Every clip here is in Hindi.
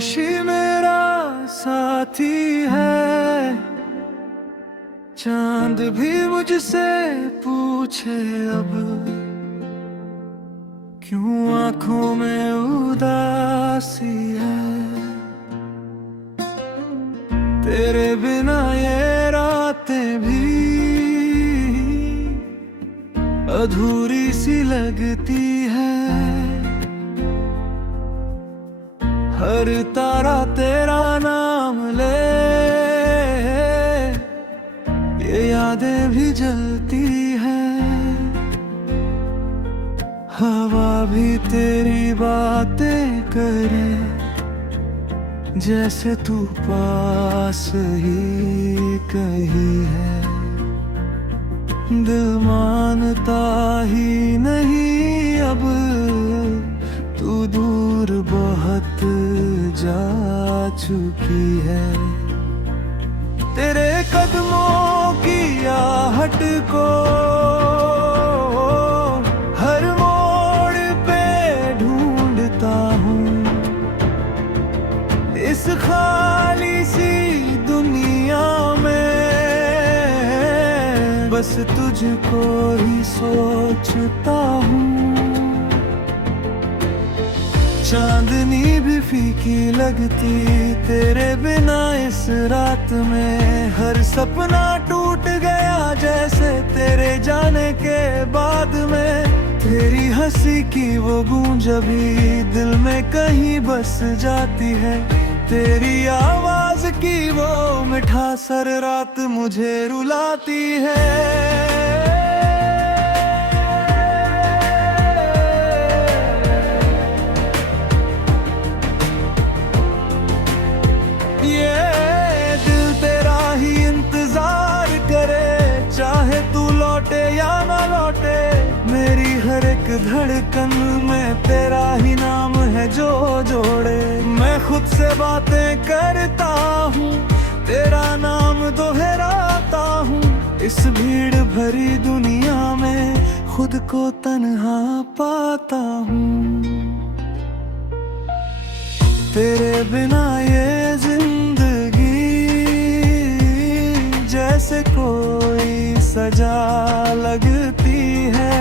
खामोशी मेरा साथी है। चांद भी मुझसे पूछे अब, क्यों आंखों में उदासी है। तेरे बिना ये रातें भी अधूरी सी लगती है। हर तारा तेरा नाम ले, ये यादें भी जलती है। हवा भी तेरी बातें करे, जैसे तू पास ही कहीं है। दिल मानता ही नहीं अब, तू दूर बहुत जा चुकी है। तेरे कदमों की आहट को हर मोड़ पे ढूंढता हूँ। इस खाली सी दुनिया में बस तुझको ही सोचता हूँ। चांदनी भी फीकी लगती तेरे बिना इस रात में। हर सपना टूट गया जैसे तेरे जाने के बाद में। तेरी हंसी की वो गूंज अभी दिल में कहीं बस जाती है। तेरी आवाज की वो मिठास हर रात मुझे रुलाती है। या ना लौटे, मेरी हर एक धड़कन में तेरा ही नाम है जो जोड़े। मैं खुद से बातें करता हूँ, तेरा नाम दोहराता हूँ। इस भीड़ भरी दुनिया में खुद को तन्हा पाता हूँ। तेरे बिना ये जिंदगी जैसे कोई सजा लगती है।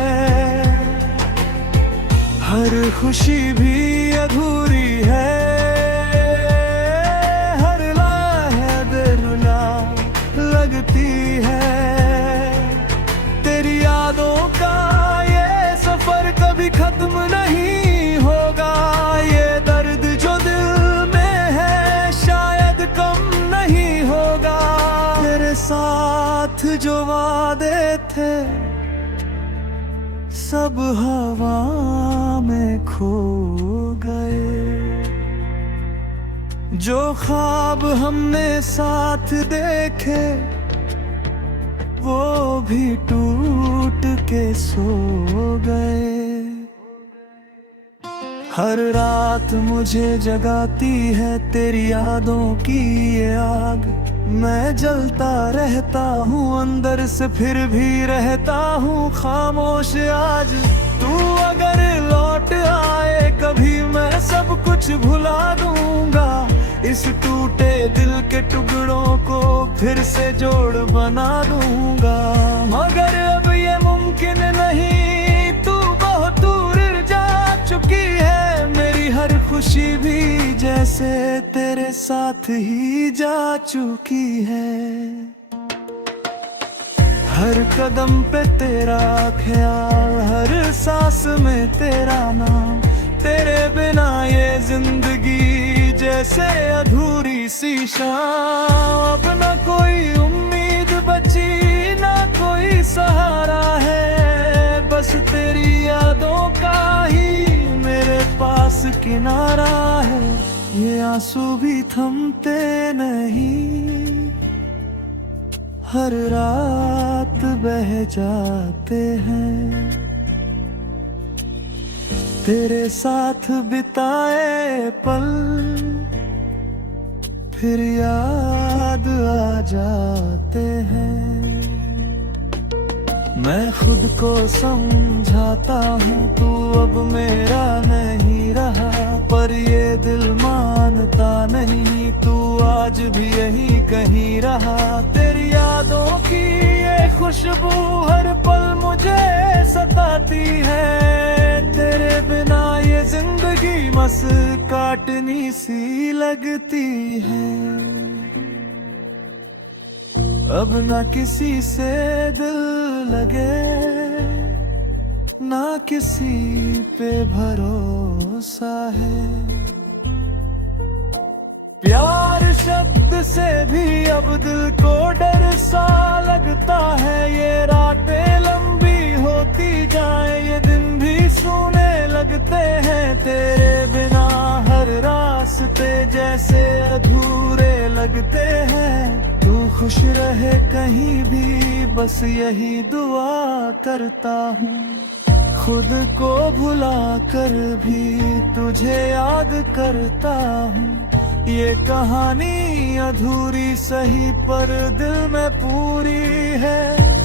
हर खुशी भी अधूरी है, हर लम्हे बेरुला लगती है। तेरी यादों का ये सफर कभी खत्म नहीं होगा। ये दर्द जो दिल में है शायद कम नहीं होगा। तेरे साथ जो वादे थे सब हवा में खो गए। जो ख्वाब हमने साथ देखे वो भी टूट के सो गए। हर रात मुझे जगाती है तेरी यादों की ये आग। मैं जलता रहता हूँ अंदर से फिर भी रहता हूँ खामोश आज। तू अगर लौट आए कभी मैं सब कुछ भुला दूंगा। इस टूटे दिल के टुकड़ों को फिर से जोड़ बना दूंगा। मगर अब ये मुमकिन नहीं, तू बहुत दूर जा चुकी है। मेरी हर खुशी भी जैसे तेरे साथ ही जा चुकी है। हर कदम पे तेरा ख्याल, हर सांस में तेरा नाम। तेरे बिना ये जिंदगी जैसे अधूरी सी शाम। अब ना कोई उम्मीद बची ना कोई सहारा है। बस तेरी यादों का ही मेरे पास किनारा है। ये आंसू भी थमते नहीं, हर रात बह जाते हैं। तेरे साथ बिताए पल फिर याद आ जाते हैं। मैं खुद को समझाता हूँ तू अब मेरा नहीं रहा। पर ये दिल मानता नहीं, तू आज भी यही कहीं रहा। तेरी यादों की ये खुशबू हर पल मुझे सताती है, तेरे बिना ये जिंदगी बस काटनी सी लगती है। अब ना किसी से दिल लगे, ना किसी पे भरोसा है। प्यार शब्द से भी अब दिल को डर सा लगता है। ये रातें लंबी होती जाए, ये दिन भी सूने लगते हैं। तेरे बिना हर रास्ते जैसे अधूरे लगते हैं। तू खुश रहे कहीं भी, बस यही दुआ करता हूँ। खुद को भुला कर भी तुझे याद करता हूँ। ये कहानी अधूरी सही पर दिल में पूरी है।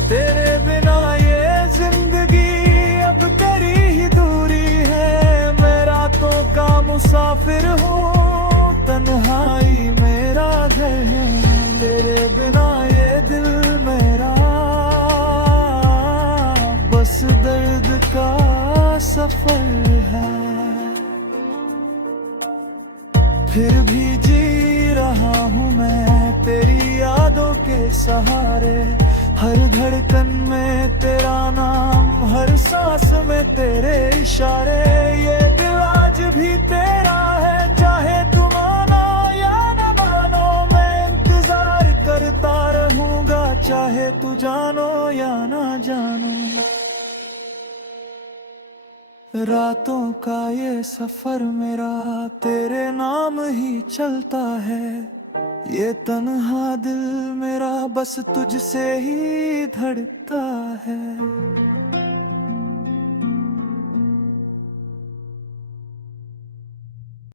तेरे बिना ये जिंदगी अब तेरी ही दूरी है। मैं रातों का मुसाफिर हूँ, तन्हाई मेरा घर है। तेरे बिना ये दिल मेरा बस दर्द का सफर है। फिर भी जी रहा हूँ मैं तेरी यादों के सहारे। हर धड़कन में तेरा नाम, हर सांस में तेरे इशारे। ये दिल आज भी तेरा है, चाहे तू मानो या न मानो। मैं इंतजार करता रहूंगा, चाहे तू जानो या ना जानो। रातों का ये सफर मेरा तेरे नाम ही चलता है। ये तन्हा दिल मेरा बस तुझसे ही धड़कता है।